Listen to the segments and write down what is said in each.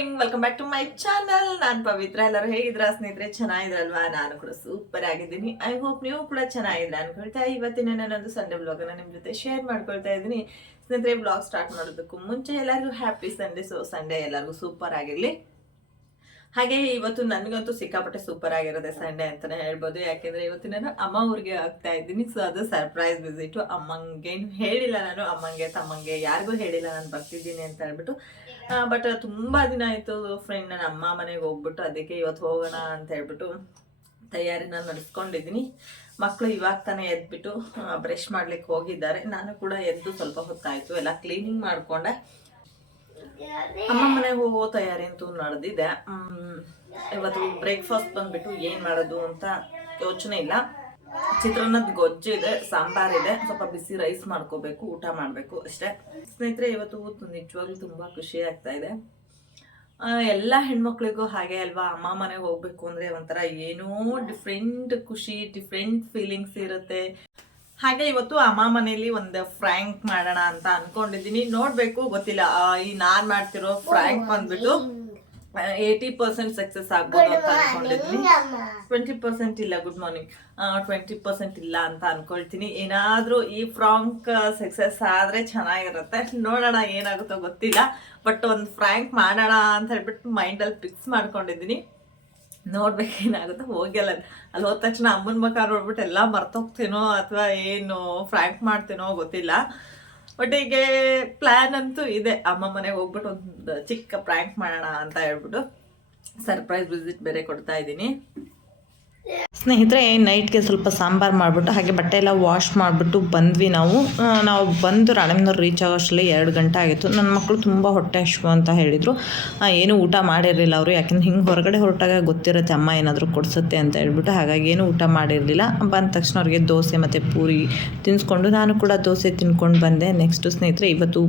Morning welcome back to my channel ನಾನು ಪವಿತ್ರ. ಎಲ್ಲರೂ ಹೇಗಿದ್ರ ಸ್ನೇಹಿತರೆ ಚೆನ್ನಾಗಿದ್ರಲ್ವಾ ನಾನು ಕೂಡ ಸೂಪರ್ ಆಗಿದ್ದೀನಿ. ಐ ಹೋಪ್ ನೀವು ಕೂಡ ಚೆನ್ನಾಗಿದ್ರೆ ಅನ್ಕೊಳ್ತಾ ಇವತ್ತಿನ ನನ್ನೊಂದು ಸಂಡೇ ಬ್ಲಾಗ್ ನಿಮ್ಮ ಜೊತೆ ಶೇರ್ ಮಾಡ್ಕೊಳ್ತಾ ಇದ್ದೀನಿ. ಸ್ನೇಹಿತರೆ ಬ್ಲಾಗ್ ಸ್ಟಾರ್ಟ್ ಮಾಡೋದಕ್ಕೂ ಮುಂಚೆ ಎಲ್ಲರಿಗೂ ಹ್ಯಾಪಿ ಸಂಡೇ ಸೊ ಸಂಡೇ ಎಲ್ಲರಿಗೂ ಸೂಪರ್ ಆಗಿರಲಿ. ಹಾಗೆ ಇವತ್ತು ನನಗಂತೂ ಸಿಕ್ಕಾಪಟ್ಟೆ ಸೂಪರ್ ಆಗಿರೋದೆ ಸಂಡೇ ಅಂತಾನೆ ಹೇಳ್ಬೋದು. ಯಾಕೆಂದ್ರೆ ಇವತ್ತು ನಾನು ಅಮ್ಮ ಊರಿಗೆ ಆಗ್ತಾ ಇದ್ದೀನಿ. ಸೊ ಅದು ಸರ್ಪ್ರೈಸ್ ವಿಸಿಟ್ ಅಮ್ಮಂಗೆ ಹೇಳಿಲ್ಲ ನಾನು. ಅಮ್ಮಂಗೆ, ತಮ್ಮಂಗೆ ಯಾರಿಗೂ ಹೇಳಿಲ್ಲ. ನಾನು ಬರ್ತಿದ್ದೀನಿ ಅಂತ ಹೇಳ್ಬಿಟ್ಟು ಬಟ್ ತುಂಬಾ ದಿನ ಆಯ್ತು ಫ್ರೆಂಡ್ ನನ್ನ ಅಮ್ಮ ಮನೆಗೆ ಹೋಗ್ಬಿಟ್ಟು ಅದಕ್ಕೆ ಇವತ್ತು ಹೋಗೋಣ ಅಂತ ಹೇಳ್ಬಿಟ್ಟು ತಯಾರಿನ ನಡೆಸ್ಕೊಂಡಿದ್ದೀನಿ. ಮಕ್ಕಳು ಇವಾಗ ತಾನೇ ಎದ್ಬಿಟ್ಟು ಬ್ರಷ್ ಮಾಡ್ಲಿಕ್ಕೆ ಹೋಗಿದ್ದಾರೆ. ನಾನು ಕೂಡ ಎದ್ದು ಸ್ವಲ್ಪ ಹೊತ್ತಾಯ್ತು. ಎಲ್ಲ ಕ್ಲೀನಿಂಗ್ ಮಾಡ್ಕೊಂಡೆ. ಅಮ್ಮ ಮನೆಗೆ ಹೋಗೋ ತಯಾರಿ ಅಂತೂ ನಡೆದಿದೆ. ಇವತ್ತು ಬ್ರೇಕ್ಫಾಸ್ಟ್ ಬಂದ್ಬಿಟ್ಟು ಏನ್ ಮಾಡೋದು ಅಂತ ಯೋಚನೆ ಇಲ್ಲ. ಚಿತ್ರಾನ್ನದ ಗೊಜ್ಜು ಇದೆ, ಸಾಂಬಾರ್ ಇದೆ. ಸ್ವಲ್ಪ ಬಿಸಿ ರೈಸ್ ಮಾಡ್ಕೋಬೇಕು, ಊಟ ಮಾಡಬೇಕು ಅಷ್ಟೇ. ಸ್ನೇಹಿತರೆ, ಇವತ್ತು ನಿಜವಾಗ್ಲೂ ತುಂಬಾ ಖುಷಿ ಆಗ್ತಾ ಇದೆ. ಎಲ್ಲ ಹೆಣ್ಮಕ್ಳಿಗೂ ಹಾಗೆ ಅಲ್ವಾ, ಅಮ್ಮ ಮನೆಗೆ ಹೋಗ್ಬೇಕು ಅಂದ್ರೆ ಒಂಥರ ಏನೋ ಡಿಫ್ರೆಂಟ್ ಖುಷಿ ಡಿಫ್ರೆಂಟ್ ಫೀಲಿಂಗ್ಸ್ ಇರುತ್ತೆ. ಹಾಗೆ ಇವತ್ತು ಅಮ್ಮ ಮನೇಲಿ ಒಂದು ಫ್ರ್ಯಾಂಕ್ ಮಾಡೋಣ ಅಂತ ಅನ್ಕೊಂಡಿದ್ದೀನಿ. ನೋಡ್ಬೇಕು, ಗೊತ್ತಿಲ್ಲ. ಈ ನಾನ್ ಮಾಡ್ತಿರೋ ಫ್ರ್ಯಾಂಕ್ ಬಂದ್ಬಿಟ್ಟು ಏಯ್ಟಿ ಪರ್ಸೆಂಟ್ ಸಕ್ಸಸ್ ಆಗ್ಬೋದು ಅಂತ ಅನ್ಕೊಂಡಿದ್ವಿ ಟ್ವೆಂಟಿ ಪರ್ಸೆಂಟ್ ಇಲ್ಲ ಗುಡ್ ಮಾರ್ನಿಂಗ್ ಟ್ವೆಂಟಿ ಪರ್ಸೆಂಟ್ ಇಲ್ಲ ಅಂತ ಅನ್ಕೊಳ್ತೀನಿ. ಏನಾದ್ರೂ ಈ ಫ್ರಾಂಕ್ ಸಕ್ಸಸ್ ಆದ್ರೆ ಚೆನ್ನಾಗಿರುತ್ತೆ. ನೋಡೋಣ ಏನಾಗುತ್ತೋ ಗೊತ್ತಿಲ್ಲ. ಬಟ್ ಒಂದು ಫ್ರ್ಯಾಂಕ್ ಮಾಡೋಣ ಅಂತ ಹೇಳ್ಬಿಟ್ಟು ಮೈಂಡಲ್ಲಿ ಫಿಕ್ಸ್ ಮಾಡ್ಕೊಂಡಿದ್ದೀನಿ. ನೋಡ್ಬೇಕು ಏನಾಗುತ್ತೋ ಹೋಗಿಲ್ಲ ಅಲ್ಲಿ ಹೋದ ತಕ್ಷಣ ಅಮ್ಮನ ಮುಖ ನೋಡ್ಬಿಟ್ಟು ಎಲ್ಲ ಮರ್ತೋಗ್ತೀನೋ ಅಥವಾ ಏನು ಫ್ರ್ಯಾಂಕ್ ಮಾಡ್ತೀನೋ ಗೊತ್ತಿಲ್ಲ. ಬಟ್ ಪ್ಲಾನ್ ಅಂತೂ ಇದೆ. ಅಮ್ಮ ಮನೆಗೆ ಹೋಗ್ಬಿಟ್ಟು ಒಂದು ಚಿಕ್ಕ ಪ್ರ್ಯಾಂಕ್ ಮಾಡೋಣ ಅಂತ ಹೇಳ್ಬಿಟ್ಟು ಸರ್ಪ್ರೈಸ್ ವಿಸಿಟ್ ಬೇರೆ ಕೊಡ್ತಾ ಇದ್ದೀನಿ. ಸ್ನೇಹಿತರೆ, ನೈಟ್ಗೆ ಸ್ವಲ್ಪ ಸಾಂಬಾರು ಮಾಡಿಬಿಟ್ಟು, ಹಾಗೆ ಬಟ್ಟೆ ಎಲ್ಲ ವಾಶ್ ಮಾಡಿಬಿಟ್ಟು ಬಂದ್ವಿ ನಾವು. ನಾವು ಬಂದು ರಾಣೆಮ್ನವ್ರು ರೀಚ್ ಆಗೋಷ್ಟರಲ್ಲಿ ಎರಡು ಗಂಟೆ ಆಗಿತ್ತು. ನನ್ನ ಮಕ್ಕಳು ತುಂಬ ಹೊಟ್ಟೆ ಹಶ್ವು ಅಂತ ಹೇಳಿದರು. ಏನು ಊಟ ಮಾಡಿರಲಿಲ್ಲ ಅವರು. ಯಾಕೆಂದ್ರೆ ಹಿಂಗೆ ಹೊರಗಡೆ ಹೊರಟಾಗ ಗೊತ್ತಿರುತ್ತೆ ಅಮ್ಮ ಏನಾದರೂ ಕೊಡಿಸುತ್ತೆ ಅಂತ ಹೇಳ್ಬಿಟ್ಟು, ಹಾಗಾಗಿ ಏನು ಊಟ ಮಾಡಿರಲಿಲ್ಲ. ಬಂದ ತಕ್ಷಣ ಅವ್ರಿಗೆ ದೋಸೆ ಮತ್ತು ಪೂರಿ ತಿನ್ನಿಸ್ಕೊಂಡು ನಾನು ಕೂಡ ದೋಸೆ ತಿನ್ಕೊಂಡು ಬಂದೆ. ನೆಕ್ಸ್ಟು ಸ್ನೇಹಿತರೆ, ಇವತ್ತು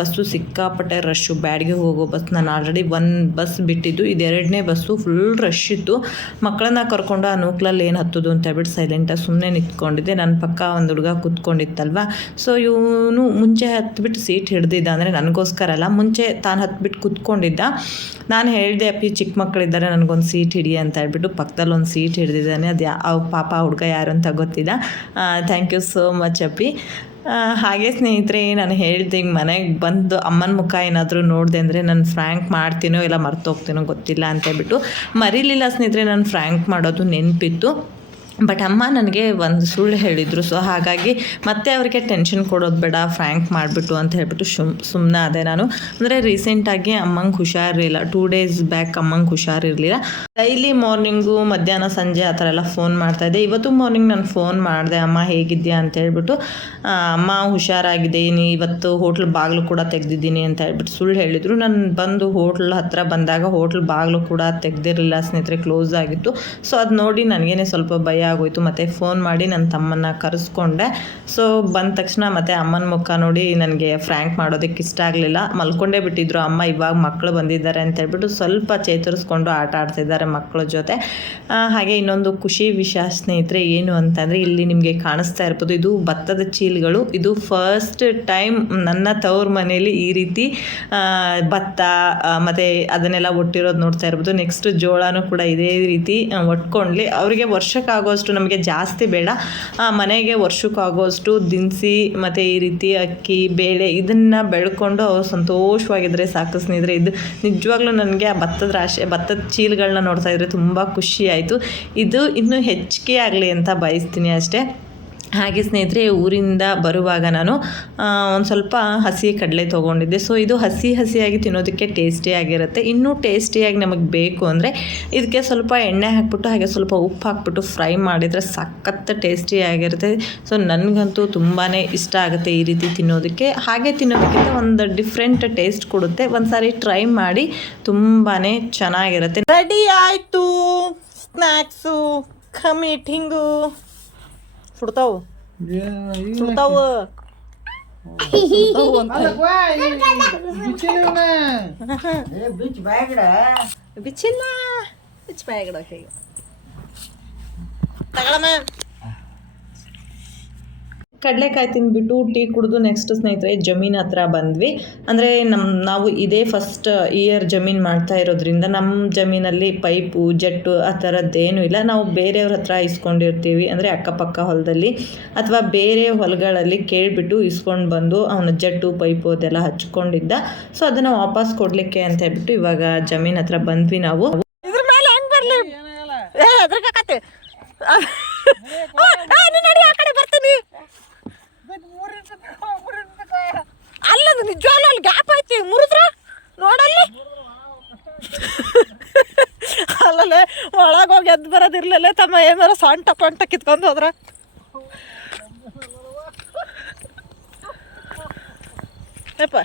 ಬಸ್ಸು ಸಿಕ್ಕಾಪಟ್ಟೆ ರಶ್ಶು ಬ್ಯಾಡ್ಗೆ ಹೋಗೋ ಬಸ್. ನಾನು ಆಲ್ರೆಡಿ ಒಂದು ಬಸ್ ಬಿಟ್ಟಿದ್ದು. ಇದೆರಡನೇ ಬಸ್ಸು ಫುಲ್ ರಶ್ ಇತ್ತು. ಮಕ್ಕಳನ್ನ ಕರ್ಕೊಂಡು ನೂಕ್ಲಲ್ಲಿ ಏನು ಹತ್ತೋದು ಅಂತ ಹೇಳ್ಬಿಟ್ಟು ಸೈಲೆಂಟಾಗಿ ಸುಮ್ಮನೆ ನಿಂತ್ಕೊಂಡಿದ್ದೆ. ನನ್ನ ಪಕ್ಕ ಒಂದು ಹುಡುಗ ಕೂತ್ಕೊಂಡಿತ್ತಲ್ವ? ಸೊ ಇವನು ಮುಂಚೆ ಹತ್ಬಿಟ್ಟು ಸೀಟ್ ಹಿಡ್ದಿದ್ದ ಅಂದರೆ ನನಗೋಸ್ಕರ ಅಲ್ಲ. ಮುಂಚೆ ತಾನು ಹತ್ಬಿಟ್ಟು ಕೂತ್ಕೊಂಡಿದ್ದ. ನಾನು ಹೇಳಿದೆ, ಅಪ್ಪಿ ಚಿಕ್ಕ ಮಕ್ಕಳಿದ್ದಾರೆ ನನಗೊಂದು ಸೀಟ್ ಹಿಡಿ ಅಂತ ಹೇಳ್ಬಿಟ್ಟು ಪಕ್ಕದಲ್ಲಿ ಒಂದು ಸೀಟ್ ಹಿಡ್ದಿದ್ದಾನೆ. ಅದು ಯಾ ಅವ್ ಪಾಪ ಹುಡುಗ ಯಾರು ಅಂತ ಗೊತ್ತಿಲ್ಲ. ಥ್ಯಾಂಕ್ ಯು ಸೋ ಮಚ್ ಅಪ್ಪಿ. ಹಾಗೆ ಸ್ನೇಹಿತರೆ, ನಾನು ಹೇಳ್ದೆ, ಹಿಂಗೆ ಮನೆಗೆ ಬಂದು ಅಮ್ಮನ ಮುಖ ಏನಾದರೂ ನೋಡಿದೆ ಅಂದರೆ ನಾನು ಫ್ರ್ಯಾಂಕ್ ಮಾಡ್ತೀನೋ ಇಲ್ಲ ಮರ್ತೋಗ್ತೀನೋ ಗೊತ್ತಿಲ್ಲ ಅಂತ ಹೇಳ್ಬಿಟ್ಟು ಮರೀಲಿಲ್ಲ ಸ್ನೇಹಿತರೆ, ನಾನು ಫ್ರ್ಯಾಂಕ್ ಮಾಡೋದು ನೆನಪಿತ್ತು. ಬಟ್ ಅಮ್ಮ ನನಗೆ ಒಂದು ಸುಳ್ಳು ಹೇಳಿದರು. ಸೊ ಹಾಗಾಗಿ ಮತ್ತೆ ಅವರಿಗೆ ಟೆನ್ಷನ್ ಕೊಡೋದು ಬೇಡ ಫ್ರ್ಯಾಂಕ್ ಮಾಡಿಬಿಟ್ಟು ಅಂತ ಹೇಳ್ಬಿಟ್ಟು ಸುಮ್ ಸುಮ್ಮನೆ ಅದೇ ನಾನು. ಅಂದರೆ ರೀಸೆಂಟಾಗಿ ಅಮ್ಮಂಗೆ ಹುಷಾರಿರಲಿಲ್ಲ ಟೂ ಡೇಸ್ ಬ್ಯಾಕ್ ಅಮ್ಮಂಗೆ ಹುಷಾರಿರಲಿಲ್ಲ ಡೈಲಿ ಮಾರ್ನಿಂಗು ಮಧ್ಯಾಹ್ನ, ಸಂಜೆ ಆ ಥರ ಎಲ್ಲ ಫೋನ್ ಮಾಡ್ತಾಯಿದ್ದೆ ಇವತ್ತು ಮಾರ್ನಿಂಗ್ ನಾನು ಫೋನ್ ಮಾಡಿದೆ. ಅಮ್ಮ ಹೇಗಿದ್ಯಾ ಅಂತ ಹೇಳ್ಬಿಟ್ಟು ಅಮ್ಮ ಹುಷಾರಾಗಿದೆ. ಹುಷಾರಾಗಿದ್ದೀನಿ ಇವತ್ತು ಹೋಟ್ಲ್ ಬಾಗಿಲು ಕೂಡ ತೆಗೆದಿದ್ದೀನಿ ಅಂತ ಹೇಳ್ಬಿಟ್ಟು ಸುಳ್ಳು ಹೇಳಿದರು. ನಾನು ಬಂದು ಹೋಟ್ಲ್ ಹತ್ತಿರ ಬಂದಾಗ ಹೋಟ್ಲ್ ಬಾಗಿಲು ಕೂಡ ತೆಗ್ದಿರಲಿಲ್ಲ. ಸ್ನೇಹಿತರೆ ಕ್ಲೋಸ್ ಆಗಿತ್ತು. ಸೊ ಅದು ನೋಡಿ ನನಗೇನೆ ಸ್ವಲ್ಪ ಭಯ ಆಗೋಯ್ತು. ಮತ್ತು ಫೋನ್ ಮಾಡಿ ನನ್ನ ತಮ್ಮನ್ನ ಕರೆಸ್ಕೊಂಡೆ. ಸೊ ಬಂದ ತಕ್ಷಣ ಮತ್ತು ಅಮ್ಮನ ಮುಖ ನೋಡಿ ನನಗೆ ಫ್ರ್ಯಾಂಕ್ ಮಾಡೋದಕ್ಕೆ ಇಷ್ಟ ಆಗಲಿಲ್ಲ. ಮಲ್ಕೊಂಡೇ ಬಿಟ್ಟಿದ್ರು. ಅಮ್ಮ ಇವಾಗ ಮಕ್ಕಳು ಬಂದಿದ್ದಾರೆ ಅಂತ ಹೇಳ್ಬಿಟ್ಟು ಸ್ವಲ್ಪ ಚೇತರಿಸ್ಕೊಂಡು ಆಟ ಆಡ್ತಿದ್ದಾರೆ ಮಕ್ಕಳ ಜೊತೆ. ಹಾಗೆ ಇನ್ನೊಂದು ಖುಷಿ ವಿಷಯ ಸ್ನೇಹಿತರೆ ಏನು ಅಂತಂದರೆ ಇಲ್ಲಿ ನಿಮಗೆ ಕಾಣಿಸ್ತಾ ಇರ್ಬೋದು. ಇದು ಭತ್ತದ ಚೀಲಗಳು. ಇದು ಫಸ್ಟ್ ಟೈಮ್ ನನ್ನ ತವ್ರ ಮನೆಯಲ್ಲಿ ಈ ರೀತಿ ಭತ್ತ ಮತ್ತು ಅದನ್ನೆಲ್ಲ ಒಟ್ಟಿರೋದು ನೋಡ್ತಾ ಇರ್ಬೋದು. ನೆಕ್ಸ್ಟ್ ಜೋಳನೂ ಕೂಡ ಇದೇ ರೀತಿ ಒಟ್ಕೊಂಡ್ಲಿ. ಅವರಿಗೆ ವರ್ಷಕ್ಕಾಗೋಷ್ಟು ನಮಗೆ ಜಾಸ್ತಿ ಬೇಡ. ಮನೆಗೆ ವರ್ಷಕ್ಕಾಗೋಷ್ಟು ದಿನಸಿ ಮತ್ತು ಈ ರೀತಿ ಅಕ್ಕಿ, ಬೇಳೆ ಇದನ್ನು ಬೆಳ್ಕೊಂಡು ಅವ್ರು ಸಂತೋಷವಾಗಿದ್ದರೆ ಸಾಕು ಸ್ನೇಹಿತರೆ. ಇದು ನಿಜವಾಗ್ಲೂ ನನಗೆ ಆ ಭತ್ತದ ರಾಶಿ, ಭತ್ತದ ಚೀಲಗಳನ್ನ ನೋಡ್ತಾ ಇದ್ರೆ ತುಂಬ ಖುಷಿ ಆಯಿತು. ಇದು ಇನ್ನೂ ಹೆಚ್ಚಿಗೆ ಆಗಲಿ ಅಂತ ಬಯಸ್ತೀನಿ ಅಷ್ಟೇ. ಹಾಗೆ ಸ್ನೇಹಿತರೆ, ಊರಿಂದ ಬರುವಾಗ ನಾನು ಒಂದು ಸ್ವಲ್ಪ ಹಸಿ ಕಡಲೆ ತೊಗೊಂಡಿದ್ದೆ. ಸೊ ಇದು ಹಸಿ ಹಸಿಯಾಗಿ ತಿನ್ನೋದಕ್ಕೆ ಟೇಸ್ಟಿಯಾಗಿರುತ್ತೆ ಇನ್ನೂ ಟೇಸ್ಟಿಯಾಗಿ ನಮಗೆ ಬೇಕು ಅಂದರೆ ಇದಕ್ಕೆ ಸ್ವಲ್ಪ ಎಣ್ಣೆ ಹಾಕ್ಬಿಟ್ಟು, ಹಾಗೆ ಸ್ವಲ್ಪ ಉಪ್ಪು ಹಾಕ್ಬಿಟ್ಟು ಫ್ರೈ ಮಾಡಿದರೆ ಸಖತ್ ಟೇಸ್ಟಿಯಾಗಿರುತ್ತೆ ಸೊ ನನಗಂತೂ ತುಂಬಾ ಇಷ್ಟ ಆಗುತ್ತೆ ಈ ರೀತಿ ತಿನ್ನೋದಕ್ಕೆ. ಹಾಗೆ ತಿನ್ನೋದಕ್ಕಿಂತ ಒಂದು ಡಿಫ್ರೆಂಟ್ ಟೇಸ್ಟ್ ಕೊಡುತ್ತೆ. ಒಂದು ಸಾರಿ ಟ್ರೈ ಮಾಡಿ ತುಂಬಾ ಚೆನ್ನಾಗಿರುತ್ತೆ. ರೆಡಿ ಆಯಿತು. ಸ್ನ್ಯಾಕ್ಸು ಕಮಿಟಿಂಗು ಸುಡ್ತಾವು ಸುಡ್ತಾವು ಸುಡ್ತಾವು ಅಂತ ಬಿಚ್ ಬ್ಯಾಗಡ ಬಿಚ್ಚಿಲ್ಲ ಬಿಚ್ಚ ಬ್ಯಾಗಡ ಹೇಗೆ ತಗೊಳಮ್ಮ ಕಡಲೆಕಾಯಿ ತಿಂದ್ಬಿಟ್ಟು ಟೀ ಕುಡಿದು ನೆಕ್ಸ್ಟ್ ಸ್ನೇಹಿತರೆ ಜಮೀನ್ ಹತ್ರ ಬಂದ್ವಿ. ಅಂದರೆ ನಮ್ಮ ನಾವು ಇದೇ ಫಸ್ಟ್ ಇಯರ್ ಜಮೀನು ಮಾಡ್ತಾ ಇರೋದ್ರಿಂದ ನಮ್ಮ ಜಮೀನಲ್ಲಿ ಪೈಪು, ಜೆಟ್ಟು ಆ ಥರದ್ದೇನೂ ಇಲ್ಲ. ನಾವು ಬೇರೆಯವ್ರ ಹತ್ರ ಇಸ್ಕೊಂಡಿರ್ತೀವಿ. ಅಂದರೆ ಅಕ್ಕಪಕ್ಕ ಹೊಲದಲ್ಲಿ ಅಥವಾ ಬೇರೆ ಹೊಲಗಳಲ್ಲಿ ಕೇಳಿಬಿಟ್ಟು ಇಸ್ಕೊಂಡು ಬಂದು ಅವನ ಜಟ್ಟು, ಪೈಪು ಅದೆಲ್ಲ ಹಚ್ಕೊಂಡಿದ್ದ. ಸೊ ಅದನ್ನು ವಾಪಸ್ ಕೊಡಲಿಕ್ಕೆ ಅಂತ ಹೇಳ್ಬಿಟ್ಟು ಇವಾಗ ಜಮೀನ್ ಹತ್ರ ಬಂದ್ವಿ ನಾವು ಇದ್ರ ಮೇಲೆ ಹೆಂಗ್ ಬರ್ಲಿ ಏ ಎದ್ರಕಾಕತ್ತೆ ನಡಿ ಆ ಕಡೆ ಬರ್ತೀನಿ ಅಲ್ಲದು ನಿಜವಾಗ್ಲೂ ಅಲ್ಲಿ ಗ್ಯಾಪ್ ಐತಿ ಮುರಿದ್ರ ನೋಡಲ್ಲಿ ಅಲ್ಲಲ್ಲೇ ಒಳಗೆ ಹೋಗಿ ಎದ್ದು ಬರೋದಿರ್ಲಲ್ಲೇ ತಮ್ಮ ಏನಾರ ಸೊಂಟ ಪಂಟ ಕಿತ್ಕೊಂಡು ಹೋದ್ರ? ಯಪ್ಪ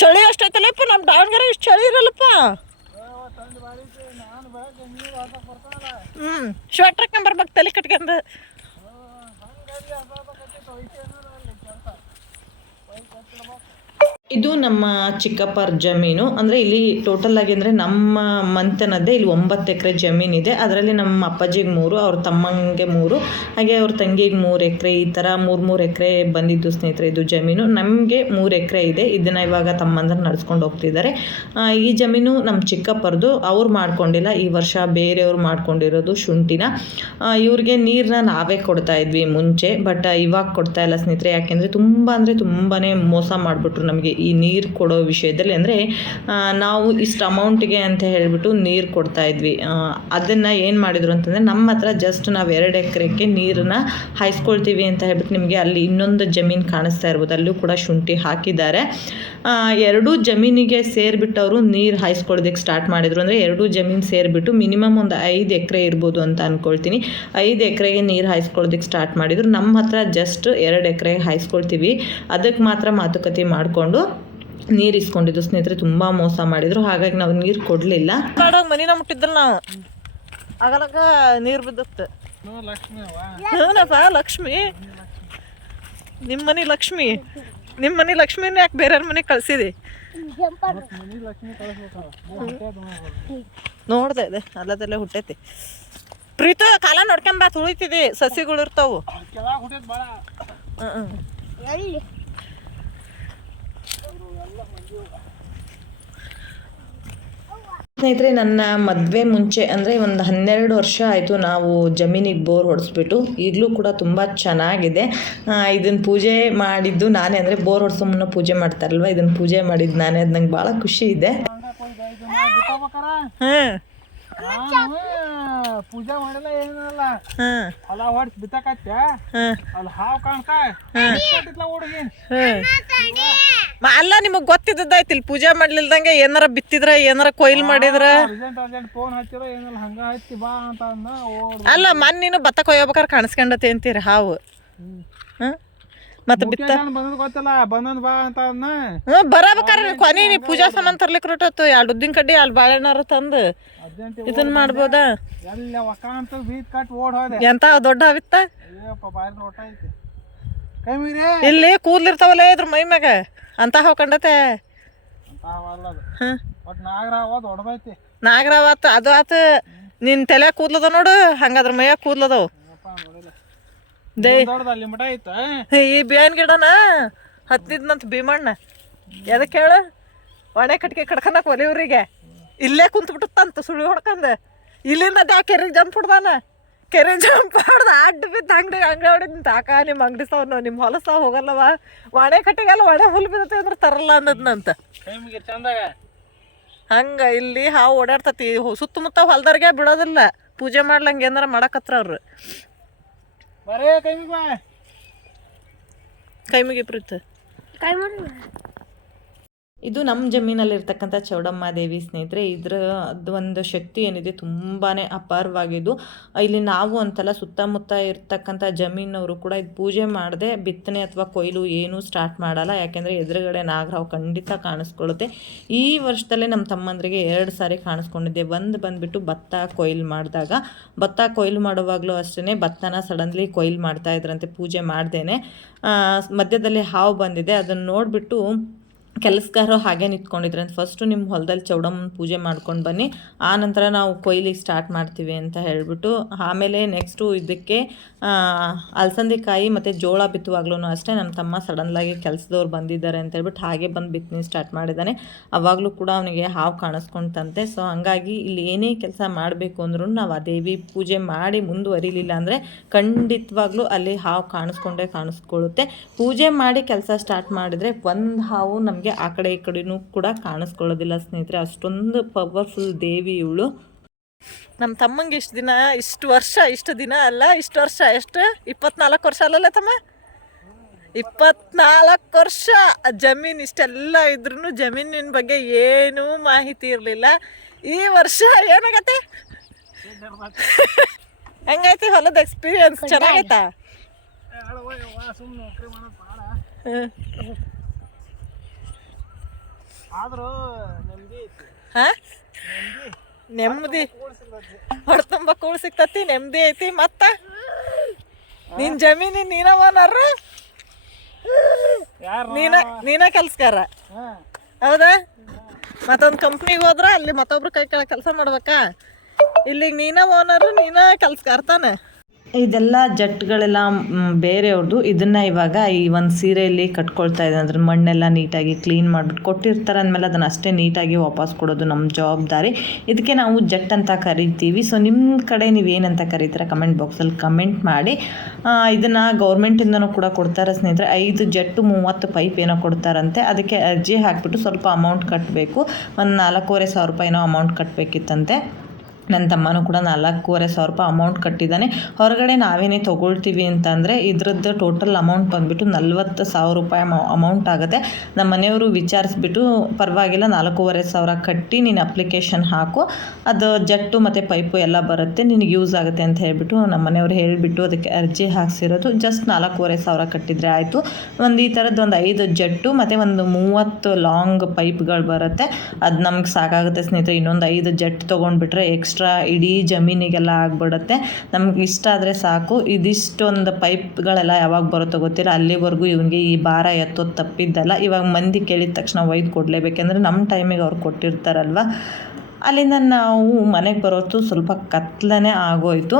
ಚಳಿ ಅಷ್ಟೈತಲ್ಲಪ್ಪ ನಮ್ಮ ದಾವಣಗೆರೆ ಇಷ್ಟು ಚಳಿ ಇರಲ್ಲಪ್ಪ. ಹ್ಞೂ ಕಂಬರ್ ಬಗ್ಗೆ ತಲೆ ಕಟ್ಕೊಂಡು. ಇದು ನಮ್ಮ ಚಿಕ್ಕಪ್ಪರ ಜಮೀನು. ಅಂದರೆ ಇಲ್ಲಿ ಟೋಟಲ್ ಆಗಿ ಅಂದರೆ ನಮ್ಮ ಮಂತನದ್ದೇ ಇಲ್ಲಿ ಒಂಬತ್ತು ಎಕರೆ ಜಮೀನಿದೆ ಅದರಲ್ಲಿ ನಮ್ಮ ಅಪ್ಪಾಜಿಗೆ ಮೂರು, ಅವ್ರ ತಮ್ಮಂಗೆ ಮೂರು, ಹಾಗೆ ಅವ್ರ ತಂಗಿಗೆ ಮೂರು ಎಕರೆ, ಈ ಥರ ಮೂರು ಮೂರು ಎಕರೆ ಬಂದಿದ್ದು ಸ್ನೇಹಿತರೆ ಇದು ಜಮೀನು. ನಮಗೆ ಮೂರು ಎಕರೆ ಇದೆ. ಇದನ್ನು ಇವಾಗ ತಮ್ಮಂದ್ರೆ ನಡೆಸ್ಕೊಂಡು ಹೋಗ್ತಿದ್ದಾರೆ. ಈ ಜಮೀನು ನಮ್ಮ ಚಿಕ್ಕಪ್ಪರದು. ಅವ್ರು ಮಾಡ್ಕೊಂಡಿಲ್ಲ. ಈ ವರ್ಷ ಬೇರೆಯವ್ರು ಮಾಡ್ಕೊಂಡಿರೋದು ಶುಂಠಿನ. ಇವ್ರಿಗೆ ನೀರನ್ನ ನಾವೇ ಕೊಡ್ತಾ ಇದ್ವಿ ಮುಂಚೆ, ಬಟ್ ಇವಾಗ ಕೊಡ್ತಾ ಇಲ್ಲ ಸ್ನೇಹಿತರೆ. ಯಾಕೆಂದರೆ ತುಂಬ ಅಂದರೆ ತುಂಬಾ ಮೋಸ ಮಾಡಿಬಿಟ್ರು ನಮಗೆ. ಈ ನೀರು ಕೊಡೋ ವಿಷಯದಲ್ಲಿ ಅಂದರೆ ನಾವು ಇಷ್ಟು ಅಮೌಂಟಿಗೆ ಅಂತ ಹೇಳಿಬಿಟ್ಟು ನೀರು ಕೊಡ್ತಾ ಇದ್ವಿ. ಅದನ್ನು ಏನು ಮಾಡಿದ್ರು ಅಂತಂದರೆ, ನಮ್ಮ ಹತ್ರ ಜಸ್ಟ್ ನಾವು ಎರಡು ಎಕರೆಗೆ ನೀರನ್ನು ಹಾಯಿಸ್ಕೊಳ್ತೀವಿ ಅಂತ ಹೇಳ್ಬಿಟ್ಟು ನಿಮಗೆ ಅಲ್ಲಿ ಇನ್ನೊಂದು ಜಮೀನು ಕಾಣಿಸ್ತಾ ಇರ್ಬೋದು. ಅಲ್ಲೂ ಕೂಡ ಶುಂಠಿ ಹಾಕಿದ್ದಾರೆ. ಎರಡೂ ಜಮೀನಿಗೆ ಸೇರಿಬಿಟ್ಟು ಅವರು ನೀರು ಹಾಯಿಸ್ಕೊಳ್ಳೋದಕ್ಕೆ ಸ್ಟಾರ್ಟ್ ಮಾಡಿದ್ರು. ಅಂದರೆ ಎರಡೂ ಜಮೀನು ಸೇರಿಬಿಟ್ಟು ಮಿನಿಮಮ್ ಒಂದು ಐದು ಎಕರೆ ಇರ್ಬೋದು ಅಂತ ಅಂದ್ಕೊಳ್ತೀನಿ ಐದು ಎಕರೆಗೆ ನೀರು ಹಾಯಿಸ್ಕೊಳ್ಳೋದಕ್ಕೆ ಸ್ಟಾರ್ಟ್ ಮಾಡಿದರು. ನಮ್ಮ ಹತ್ರ ಜಸ್ಟ್ ಎರಡು ಎಕರೆಗೆ ಹಾಯಿಸ್ಕೊಳ್ತೀವಿ. ಅದಕ್ಕೆ ಮಾತ್ರ ಮಾತುಕತೆ ಮಾಡಿಕೊಂಡು ನೀರು ಇಸ್ಕೊಂಡಿದ್ದು ಸ್ನೇಹಿತರೆ ತುಂಬ ಮೋಸ ಮಾಡಿದ್ರು ಹಾಗಾಗಿ ನಾವು ನೀರು ಕೊಡಲಿಲ್ಲ. ಮನಿನ ಮುಟ್ಟಿದ್ರ ನಾವು. ಆಗಲಕ ನೀರು ಬಿದ್ದತ್ತೆ. ಏನಪ್ಪ ಲಕ್ಷ್ಮಿ? ನಿಮ್ಮ ಮನೆ ಲಕ್ಷ್ಮಿ? ನಿಮ್ಮ ಮನೆ ಲಕ್ಷ್ಮಿನ ಯಾಕೆ ಬೇರೆಯವ್ರ ಮನೆಗೆ ಕಳ್ಸಿದಿ? ನೋಡ್ದೆ ಇದೆ ಅಲ್ಲದಲ್ಲೇ ಹುಟ್ಟೈತಿ. ಪ್ರೀತು ಕಾಲ ನೋಡ್ಕೊಂಬ ತುಳಿತಿದಿ ಸಸಿಗಳು ಇರ್ತಾವು. ಹ್ಮ್, ಹ್ಮ್. ಸ್ನೇಹಿತರೆ, ನನ್ನ ಮದುವೆ ಮುಂಚೆ, ಅಂದರೆ ಒಂದು ಹನ್ನೆರಡು ವರ್ಷ ಆಯಿತು ನಾವು ಜಮೀನಿಗೆ ಬೋರ್ ಹೊಡೆಸ್ಬಿಟ್ಟು. ಈಗಲೂ ಕೂಡ ತುಂಬ ಚೆನ್ನಾಗಿದೆ. ಇದನ್ನು ಪೂಜೆ ಮಾಡಿದ್ದು ನಾನೇ. ಅಂದರೆ ಬೋರ್ ಹೊಡೆಸೋ ಮುನ್ನ ಪೂಜೆ ಮಾಡ್ತಾರಲ್ವ? ಇದನ್ನು ಪೂಜೆ ಮಾಡಿದ್ದು ನಾನೇ. ಅದು ನಂಗೆ ಭಾಳ ಖುಷಿ ಇದೆ. ಹಾಂ. ಪೂಜಾ ಮಾಡಲ್ಲ ಏನಲ್ಲ. ಅಲ್ಲ ಹೊಡ್ಸ್ ಬಿತ್ತಕತ್ತ ಅಲ್ಲಿ ಹಾವು ಕಾಣ್ತಾ ಹುಡುಗಿ. ಅಲ್ಲ ನಿಮಗೆ ಗೊತ್ತಿದ್ದಾಯ್ತಿಲ್ ಪೂಜೆ ಮಾಡ್ಲಿಲ್ದಂಗೆ ಏನಾರ ಬಿತ್ತಿದ್ರ ಏನಾರ ಕೊಯ್ಲು ಮಾಡಿದ್ರ? ಅರ್ಜೆಂಟ್ ಅರ್ಜೆಂಟ್ ಫೋನ್ ಹಚ್ಚಿರೋ ಏನಿಲ್ಲ ಹಂಗ ಹಚ್ಚಿ ಬಾ ಅಂತ ಅಂದ ಓಡ್ ಅಲ್ಲ ಮನ್ ನೀನು ಭತ್ತ ಕೊಯ್ಯಬೇಕಾರೆ ಕಾಣಿಸ್ಕೊಂಡತಿ ಅಂತೀರಿ ಹಾವು. ಹಾಂ? ಮತ್ತೆ ಬಿತ್ತ? ಬಂದದ್ ಗೊತ್ತಲ್ಲ ಬಂದದ್ ಬಾ ಅಂತ ಬರಬೇಕಾರೆ ಕೊನೆ ನೀ ಪೂಜಾ ಸಾಮಾನ್ ತರ್ಲಿಕ್ಕೆ ರೊಟ್ಟತ್ತು ಎರಡು ಉದ್ದಿನ ಕಡ್ಡಿ ಅಲ್ಲಿ ಬಾಳೆನಾರ ತಂದು. ಇದನ್ ಮಾಡ್ಬೋದ? ಎಲ್ಲ ಒಕ್ಕ ಅಂತ ಬೀದ್ ಕಟ್ ಓಡ್ ಹೋದೆ. ಎಂತ ದೊಡ್ಡ ಮೀರಿ ಇಲ್ಲಿ ಕೂದ್ಲಿರ್ತಾವಲ್ಲ ಇದ್ರ ಮೈ ಮ್ಯಾಗ? ಅಂತ ಹಾಕೊಂಡತೆ ನಾಗರಾವ ಅದು ಆತ. ನಿನ್ ತಲೆ ಕೂದ್ಲದ ನೋಡು ಹಂಗಾದ್ರ ಮೈಯಾಗ ಕೂದ್ಲದವು. ದೇ. ದೊಡ್ಡದ ಅಲ್ಲಿ ಮಠ ಐತ ಈ ಬೇವಿನ ಗಿಡನ ಹತ್ತಿದ್ನಂತ ಭೀಮಣ್ಣ. ಎದಕ್ಕೆ ಹೇಳು? ಒಣೆ ಕಟ್ಗೆ ಕಡ್ಕನಕ್ ಒಲಿಯವ್ರಿಗೆ ಇಲ್ಲೇ ಕುಂತ್ಬಿಟ್ಟಂತ ಸುಳಿ ಹೊಡ್ಕಂದ. ಇಲ್ಲಿಂದ ಅದ ಕೆರೆಗೆ ಜಂಪ್ ಹೊಡ್ದಾನ. ಕೆರೆ ಜಂಪ್ ಹೊಡ್ದ ಅಡ್ಡ ಬಿದ್ದ ಅಂಗಡಿ ಅಂಗಡಿ ಹೊಡಿದ್ ತಾಕ ನಿಮ್ಮ ಅಂಗಡಿ ಸಾವ್ ನಿಮ್ಮ ಹೊಲಸ ಹೋಗಲ್ಲವ? ಒಣೆ ಕಟ್ಟಿಗೆಲ್ಲ ಒಣೆ ಹುಲ್ ಬಿದ್ದತಿ ಅಂದ್ರೆ ತರಲ್ಲ ಅನ್ನದ್ನಂತ. ಹಂಗ ಇಲ್ಲಿ ಹಾವು ಓಡಾಡ್ತತಿ. ಸುತ್ತಮುತ್ತ ಹೊಲ್ದರ್ಗೆ ಬಿಡೋದಿಲ್ಲ. ಪೂಜೆ ಮಾಡ್ಲಂಗೆ ಏನಾರ ಮಾಡಕತ್ರ ಅವ್ರು. ಬರೇ ಕೈ ಮುಗಿ ಬಾ ಕೈ ಮುಗಿ ಪ್ರೀತ್ ಇದು ನಮ್ಮ ಜಮೀನಲ್ಲಿರ್ತಕ್ಕಂಥ ಚೌಡಮ್ಮ ದೇವಿ ಸ್ನೇಹಿತರೆ, ಇದರ ಅದು ಒಂದು ಶಕ್ತಿ ಏನಿದೆ ತುಂಬಾ ಅಪಾರವಾಗಿದ್ದು, ಇಲ್ಲಿ ನಾವು ಅಂತಲ್ಲ ಸುತ್ತಮುತ್ತ ಇರ್ತಕ್ಕಂಥ ಜಮೀನವರು ಕೂಡ ಇದು ಪೂಜೆ ಮಾಡದೆ ಬಿತ್ತನೆ ಅಥವಾ ಕೊಯ್ಲು ಏನೂ ಸ್ಟಾರ್ಟ್ ಮಾಡಲ್ಲ. ಯಾಕೆಂದರೆ ಎದುರುಗಡೆ ನಾಗರಾವ್ ಖಂಡಿತ ಕಾಣಿಸ್ಕೊಳ್ಳುತ್ತೆ. ಈ ವರ್ಷದಲ್ಲೇ ನಮ್ಮ ತಮ್ಮಂದ್ರಿಗೆ ಎರಡು ಸಾರಿ ಕಾಣಿಸ್ಕೊಂಡಿದ್ದೆ. ಒಂದು ಬಂದುಬಿಟ್ಟು ಭತ್ತ ಕೊಯ್ಲು ಮಾಡಿದಾಗ. ಭತ್ತ ಕೊಯ್ಲು ಮಾಡುವಾಗಲೂ ಅಷ್ಟೇ ಭತ್ತನ ಸಡನ್ಲಿ ಕೊಯ್ಲು ಮಾಡ್ತಾ ಇದ್ರಂತೆ, ಪೂಜೆ ಮಾಡ್ದೇನೆ. ಮಧ್ಯದಲ್ಲಿ ಹಾವು ಬಂದಿದೆ. ಅದನ್ನು ನೋಡಿಬಿಟ್ಟು ಕೆಲಸಗಾರರು ಹಾಗೆ ನಿಂತ್ಕೊಂಡಿದ್ರೆ ಫಸ್ಟು ನಿಮ್ಮ ಹೊಲದಲ್ಲಿ ಚೌಡಮ್ಮನ ಪೂಜೆ ಮಾಡ್ಕೊಂಡು ಬನ್ನಿ. ಆ ನಂತರ ನಾವು ಕೊಯ್ಲಿಗೆ ಸ್ಟಾರ್ಟ್ ಮಾಡ್ತೀವಿ ಅಂತ ಹೇಳಿಬಿಟ್ಟು, ಆಮೇಲೆ ನೆಕ್ಸ್ಟು ಇದಕ್ಕೆ ಅಲಸಂದಿಕಾಯಿ ಮತ್ತು ಜೋಳ ಬಿತ್ತುವಾಗ್ಲೂ ಅಷ್ಟೇ. ನಮ್ಮ ತಮ್ಮ ಸಡನ್ಲಾಗಿ ಕೆಲಸದವ್ರು ಬಂದಿದ್ದಾರೆ ಅಂತ ಹೇಳ್ಬಿಟ್ಟು ಹಾಗೆ ಬಂದು ಬಿತ್ತನೆ ಸ್ಟಾರ್ಟ್ ಮಾಡಿದ್ದಾನೆ. ಅವಾಗಲೂ ಕೂಡ ಅವನಿಗೆ ಹಾವು ಕಾಣಿಸ್ಕೊಂತಂತೆ. ಸೊ ಹಂಗಾಗಿ ಇಲ್ಲಿ ಏನೇ ಕೆಲಸ ಮಾಡಬೇಕು ಅಂದ್ರೂ ನಾವು ಆ ದೇವಿ ಪೂಜೆ ಮಾಡಿ ಮುಂದುವರಿಲಿಲ್ಲ ಅಂದರೆ ಖಂಡಿತವಾಗ್ಲೂ ಅಲ್ಲಿ ಹಾವು ಕಾಣಿಸ್ಕೊಂಡೇ ಕಾಣಿಸ್ಕೊಳ್ಳುತ್ತೆ. ಪೂಜೆ ಮಾಡಿ ಕೆಲಸ ಸ್ಟಾರ್ಟ್ ಮಾಡಿದರೆ ಒಂದು ಹಾವು ನಮಗೆ ಆ ಕಡೆ ಈ ಕಡೆನೂ ಕೂಡ ಕಾಣಿಸ್ಕೊಳ್ಳೋದಿಲ್ಲ ಸ್ನೇಹಿತರೆ. ಅಷ್ಟೊಂದು ಪವರ್ಫುಲ್ ದೇವಿ ಇವಳು. ನಮ್ಮ ತಮ್ಮಂಗೆ ಇಷ್ಟು ದಿನ ಇಷ್ಟು ವರ್ಷ ಇಷ್ಟು ದಿನ ಅಲ್ಲ ಇಷ್ಟು ವರ್ಷ ಎಷ್ಟು? ಇಪ್ಪತ್ನಾಲ್ಕು ವರ್ಷ ಅಲ್ಲಲ್ಲ ತಮ್ಮ? ಇಪ್ಪತ್ನಾಲ್ಕು ವರ್ಷ. ಜಮೀನು ಇಷ್ಟೆಲ್ಲ ಇದ್ರೂ ಜಮೀನಿನ ಬಗ್ಗೆ ಏನೂ ಮಾಹಿತಿ ಇರಲಿಲ್ಲ. ಈ ವರ್ಷ ಏನಾಗತ್ತೆ? ಹೆಂಗೈತಿ ಹೊಲದ ಎಕ್ಸ್ಪೀರಿಯನ್ಸ್ ಚೆನ್ನಾಗೈತಾ? ಸುಮ್ಮನೆ ನೌಕರಿ ಮಾಡೋದು ಬಾಳ ಹ್ಮ್. ಆದ್ರೂ ನೆಮ್ಮದಿ ಹೊಡ್ತಂಬ ನೆಮ್ಮದಿ. ನೆಮ್ಮದಿ. ಕೂಡ್ ಸಿಗ್ತೈತಿ ಹೊಡೆ ತುಂಬ ಕೂಳ್ ಸಿಗ್ತತಿ ನೆಮ್ಮದಿ ಐತಿ ಮತ್ತ? ನಿನ್ ಜಮೀನಿ ನೀನ ಓನರ್ ಯಾರು? ನೀನ ನೀನ ಕೆಲ್ಸಕಾರ ಹಾಂ. ಹೌದಾ? ಮತ್ತೊಂದು ಕಂಪ್ನಿಗೆ ಹೋದ್ರ ಅಲ್ಲಿ ಮತ್ತೊಬ್ರು ಕೈ ಕೆಳಗೆ ಕೆಲಸ ಮಾಡ್ಬೇಕಾ? ಇಲ್ಲಿಗೆ ನೀನ ಓನರು ನೀನ ಕೆಲ್ಸಗಾರ ತಾನೆ? ಇದೆಲ್ಲ ಜಟ್ಗಳೆಲ್ಲ ಬೇರೆಯವ್ರದ್ದು ಇದನ್ನ ಇವಾಗ ಈ ಒಂದು ಸೀರೆಯಲ್ಲಿ ಕಟ್ಕೊಳ್ತಾ ಇದೆ ಅಂದ್ರೆ ಮಣ್ಣೆಲ್ಲ ನೀಟಾಗಿ ಕ್ಲೀನ್ ಮಾಡಿಬಿಟ್ಟು ಕೊಟ್ಟಿರ್ತಾರೆ. ಅಂದಮೇಲೆ ಅದನ್ನು ಅಷ್ಟೇ ನೀಟಾಗಿ ವಾಪಸ್ ಕೊಡೋದು ನಮ್ಮ ಜವಾಬ್ದಾರಿ. ಇದಕ್ಕೆ ನಾವು ಜಟ್ ಅಂತ ಕರಿತೀವಿ. ಸೊ ನಿಮ್ಮ ಕಡೆ ನೀವು ಏನಂತ ಕರೀತೀರ ಕಮೆಂಟ್ ಬಾಕ್ಸಲ್ಲಿ ಕಮೆಂಟ್ ಮಾಡಿ. ಇದನ್ನು ಗೌರ್ಮೆಂಟಿಂದನೂ ಕೂಡ ಕೊಡ್ತಾರೆ ಸ್ನೇಹಿತರೆ. ಐದು ಜಟ್ಟು ಮೂವತ್ತು ಪೈಪ್ ಏನೋ ಕೊಡ್ತಾರಂತೆ. ಅದಕ್ಕೆ ಅರ್ಜಿ ಹಾಕಿಬಿಟ್ಟು ಸ್ವಲ್ಪ ಅಮೌಂಟ್ ಕಟ್ಟಬೇಕು ಒಂದು ನಾಲ್ಕೂವರೆ ಸಾವಿರ ರೂಪಾಯಿನೋ ಅಮೌಂಟ್ ಕಟ್ಟಬೇಕಿತ್ತಂತೆ ನನ್ನ ತಮ್ಮನೂ ಕೂಡ ನಾಲ್ಕೂವರೆ ಸಾವಿರ ರೂಪಾಯಿ ಅಮೌಂಟ್ ಕಟ್ಟಿದ್ದಾನೆ. ಹೊರಗಡೆ ನಾವೇನೇ ತೊಗೊಳ್ತೀವಿ ಅಂತಂದರೆ ಇದ್ರದ್ದು ಟೋಟಲ್ ಅಮೌಂಟ್ ಬಂದುಬಿಟ್ಟು ನಲ್ವತ್ತು ಸಾವಿರ ರೂಪಾಯಿ ಅಮೌಂಟ್ ಆಗುತ್ತೆ. ನಮ್ಮ ಮನೆಯವರು ವಿಚಾರಿಸ್ಬಿಟ್ಟು, ಪರವಾಗಿಲ್ಲ, ನಾಲ್ಕೂವರೆ ಸಾವಿರ ಕಟ್ಟಿ ನೀನು ಅಪ್ಲಿಕೇಶನ್ ಹಾಕು. ಅದು ಜಟ್ಟು ಮತ್ತು ಪೈಪು ಎಲ್ಲ ಬರುತ್ತೆ, ನಿನಗೆ ಯೂಸ್ ಆಗುತ್ತೆ ಅಂತ ಹೇಳಿಬಿಟ್ಟು ನಮ್ಮ ಮನೆಯವರು ಹೇಳಿಬಿಟ್ಟು ಅದಕ್ಕೆ ಅರ್ಜಿ ಹಾಕ್ಸಿರೋದು. ಜಸ್ಟ್ ನಾಲ್ಕೂವರೆ ಸಾವಿರ ಕಟ್ಟಿದರೆ ಆಯಿತು. ಒಂದು ಈ ಥರದ್ದು ಒಂದು ಐದು ಜಟ್ಟು ಮತ್ತು ಒಂದು ಮೂವತ್ತು ಲಾಂಗ್ ಪೈಪ್ಗಳು ಬರುತ್ತೆ. ಅದು ನಮ್ಗೆ ಸಾಕಾಗುತ್ತೆ ಸ್ನೇಹಿತರೆ. ಇನ್ನೊಂದು ಐದು ಜಟ್ ತೊಗೊಂಡ್ಬಿಟ್ರೆ ಎಕ್ಸ್ಟ್ರಾ ಇಡೀ ಜಮೀನಿಗೆಲ್ಲ ಆಗ್ಬಿಡುತ್ತೆ. ನಮ್ಗೆ ಇಷ್ಟ ಆದರೆ ಸಾಕು. ಇದಿಷ್ಟೊಂದು ಪೈಪ್ಗಳೆಲ್ಲ ಯಾವಾಗ ಬರುತ್ತೋ ಗೊತ್ತಿಲ್ಲ. ಅಲ್ಲಿವರೆಗೂ ಇವನಿಗೆ ಈ ಭಾರ ಎತ್ತೋದು ತಪ್ಪಿದ್ದಲ್ಲ. ಇವಾಗ ಮಂದಿ ಕೇಳಿದ ತಕ್ಷಣ ಒಯ್ದು ಕೊಡಲೇಬೇಕೆಂದ್ರೆ ನಮ್ಮ ಟೈಮಿಗೆ ಅವ್ರು ಕೊಟ್ಟಿರ್ತಾರಲ್ವ? ಅಲ್ಲಿಂದ ನಾವು ಮನೆಗೆ ಬರೋತ್ತು ಸ್ವಲ್ಪ ಕತ್ಲೇ ಆಗೋಯ್ತು.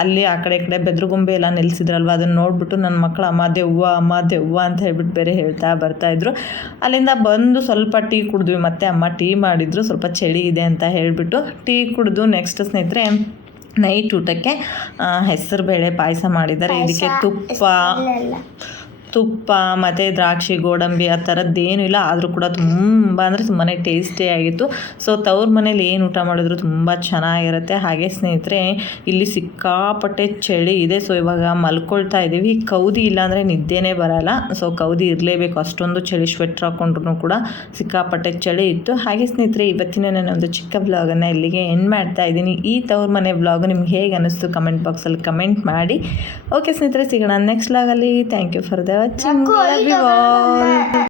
ಅಲ್ಲಿ ಆ ಕಡೆ ಈ ಕಡೆ ಬೆದ್ರಗೊಂಬೆ ಎಲ್ಲ ನಿಲ್ಲಿಸಿದ್ರಲ್ವ ಅದನ್ನು ನೋಡ್ಬಿಟ್ಟು ನನ್ನ ಮಕ್ಕಳು ಅಮ್ಮ ದೆವ್ವ ಅಮ್ಮ ದೆವ್ವ ಅಂತ ಹೇಳ್ಬಿಟ್ಟು ಬೇರೆ ಹೇಳ್ತಾ ಬರ್ತಾಯಿದ್ರು ಅಲ್ಲಿಂದ ಬಂದು ಸ್ವಲ್ಪ ಟೀ ಕುಡಿದ್ವಿ. ಮತ್ತೆ ಅಮ್ಮ ಟೀ ಮಾಡಿದ್ರು. ಸ್ವಲ್ಪ ಚಳಿ ಇದೆ ಅಂತ ಹೇಳಿಬಿಟ್ಟು ಟೀ ಕುಡಿದು ನೆಕ್ಸ್ಟ್ ಸ್ನೇಹಿತರೆ ನೈಟ್ ಊಟಕ್ಕೆ ಹೆಸರು ಬೇಳೆ ಪಾಯಸ ಮಾಡಿದ್ದಾರೆ. ಇದಕ್ಕೆ ತುಪ್ಪ. ತುಪ್ಪ, ಮತ್ತು ದ್ರಾಕ್ಷಿ, ಗೋಡಂಬಿ ಆ ಥರದ್ದೇನೂ ಇಲ್ಲ. ಆದರೂ ಕೂಡ ತುಂಬ ಅಂದರೆ ತುಂಬಾ ಟೇಸ್ಟಿಯಾಗಿತ್ತು ಸೊ, ತವ್ರ ಮನೇಲಿ ಏನು ಊಟ ಮಾಡಿದ್ರು ತುಂಬ ಚೆನ್ನಾಗಿರುತ್ತೆ. ಹಾಗೆ ಸ್ನೇಹಿತರೆ, ಇಲ್ಲಿ ಸಿಕ್ಕಾಪಟ್ಟೆ ಚಳಿ ಇದೆ. ಸೊ, ಇವಾಗ ಮಲ್ಕೊಳ್ತಾ ಇದ್ದೀವಿ. ಕೌದಿ ಇಲ್ಲಾಂದರೆ ನಿದ್ದೆನೇ ಬರಲ್ಲ. ಸೊ, ಕೌದಿ ಇರಲೇಬೇಕು. ಅಷ್ಟೊಂದು ಚಳಿ ಸ್ವೆಟ್ರ್ ಹಾಕೊಂಡ್ರು ಕೂಡ ಸಿಕ್ಕಾಪಟ್ಟೆ ಚಳಿ ಇತ್ತು. ಹಾಗೆ ಸ್ನೇಹಿತರೆ, ಇವತ್ತಿನ ನಾನೊಂದು ಚಿಕ್ಕ ಬ್ಲಾಗನ್ನು ಇಲ್ಲಿಗೆ ಎಂಡ್ ಮಾಡ್ತಾ ಇದ್ದೀನಿ. ಈ ತವ್ರ ಮನೆ ಬ್ಲಾಗ್ ನಿಮ್ಗೆ ಹೇಗೆ ಅನ್ನಿಸ್ತು ಕಮೆಂಟ್ ಬಾಕ್ಸಲ್ಲಿ ಕಮೆಂಟ್ ಮಾಡಿ. ಓಕೆ ಸ್ನೇಹಿತರೆ, ಸಿಗೋಣ next ಬ್ಲಾಗಲ್ಲಿ thank you for the watching love you all